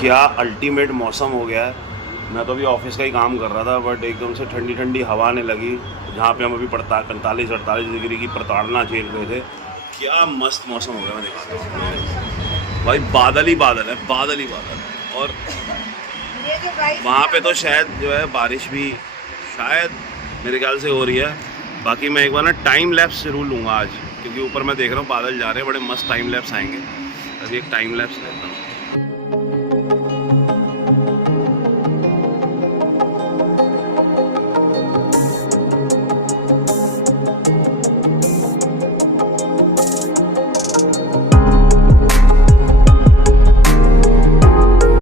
क्या अल्टीमेट मौसम हो गया है। मैं तो अभी ऑफिस का ही काम कर रहा था, बट एकदम से ठंडी ठंडी हवा आने लगी। जहाँ पे हम अभी 45-48 डिग्री की प्रताड़ना झेल रहे थे, क्या मस्त मौसम हो गया। मैं दिखाता हूँ भाई, बादल ही बादल है, बादल ही बादल है। और वहाँ पे तो शायद जो है बारिश भी शायद मेरे ख्याल से हो रही है। बाकी मैं एक बार ना टाइम लैप्स जरूर लूँगा आज, क्योंकि ऊपर मैं देख रहा हूँ बादल जा रहे हैं, बड़े मस्त टाइम लैप्स आएंगे। अभी एक टाइम लैप्स लेता हूँ।